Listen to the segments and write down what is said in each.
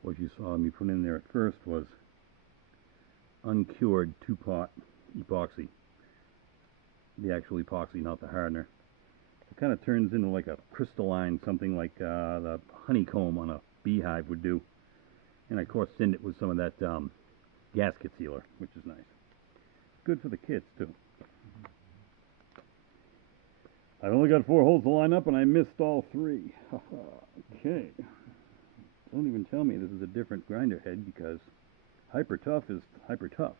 What you saw me put in there at first was uncured two-pot epoxy. The actual epoxy, not the hardener. It kind of turns into like a crystalline, something like the honeycomb on a beehive would do. And I of course thinned it with some of that gasket sealer, which is nice. Good for the kids too. I've only got 4 holes to line up and I missed all 3. Okay. Don't even tell me this is a different grinder head, because Hyper Tough is Hyper Tough.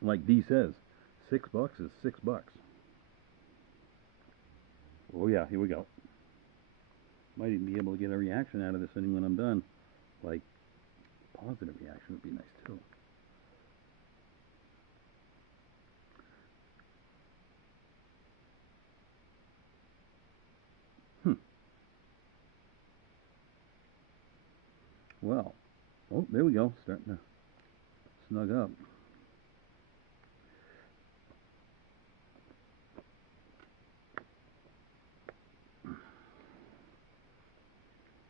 Like Dee says, $6 is $6. Oh yeah, here we go. Might even be able to get a reaction out of this thing when I'm done. Like, positive reaction would be nice too. Well, oh, there we go, starting to snug up.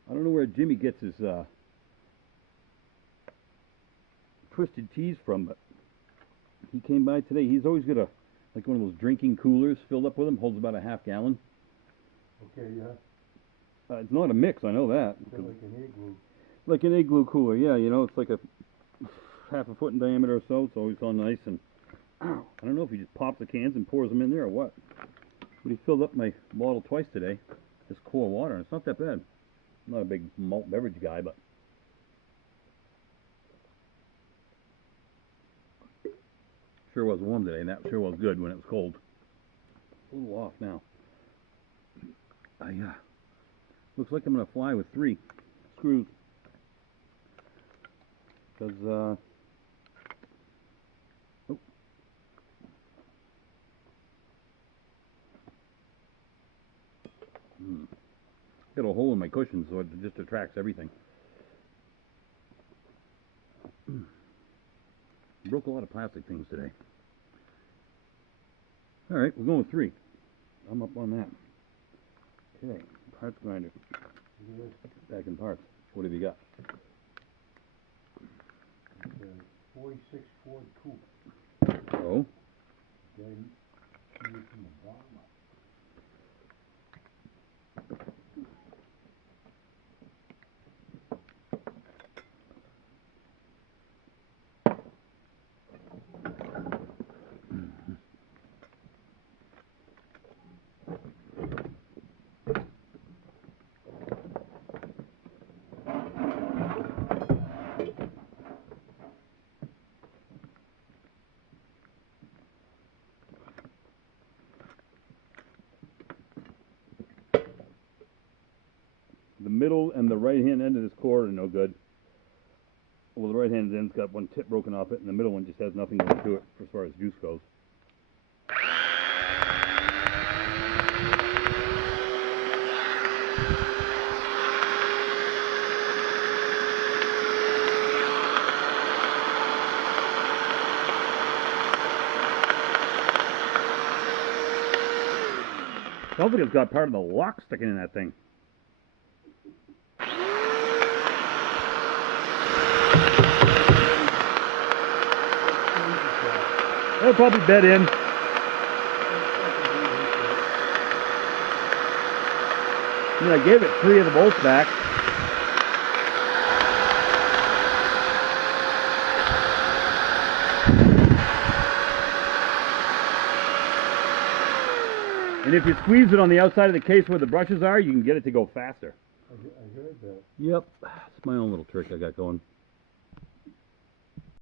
I don't know where Jimmy gets his twisted teas from, but he came by today. He's always got like one of those drinking coolers filled up with him, holds about a half gallon. Okay, yeah. It's not a mix, I know that. It's like an igloo. Like an igloo cooler, yeah, you know, it's like a half a foot in diameter or so. It's always all nice, and I don't know if he just pops the cans and pours them in there or what. But he filled up my bottle twice today, this core water, and it's not that bad. I'm not a big malt beverage guy, but sure was warm today, and that sure was good when it was cold. A little off now. Looks like I'm going to fly with 3 screws. Because, oh. Got a hole in my cushion, so it just attracts everything. Broke a lot of plastic things today. Alright, we're going with 3. I'm up on that. Okay, parts grinder. Back in parts. What have you got? 46 Ford Coupe. Oh? Then from the bottom up. the middle and the right hand end of this cord are no good. Well, the right hand end's got one tip broken off it, and the middle one just has nothing going to it as far as juice goes. Sounds like it's got part of the lock sticking in that thing. That'll probably bed in. I mean, I gave it 3 of the bolts back. And if you squeeze it on the outside of the case where the brushes are, you can get it to go faster. I heard that. Yep, it's my own little trick I got going.